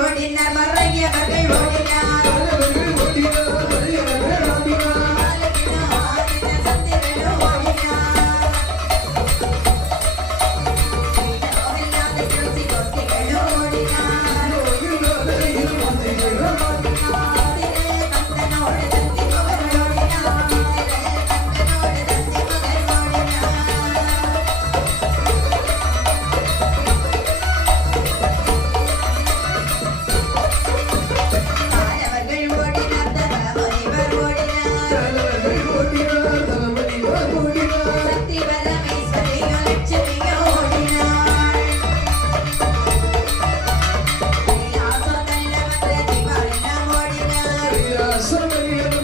கொண்டின்ன மறைய கட்டை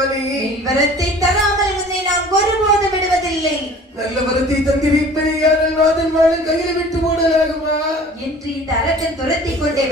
என்று இந்த அறத்தை துரத்திக் கொண்டே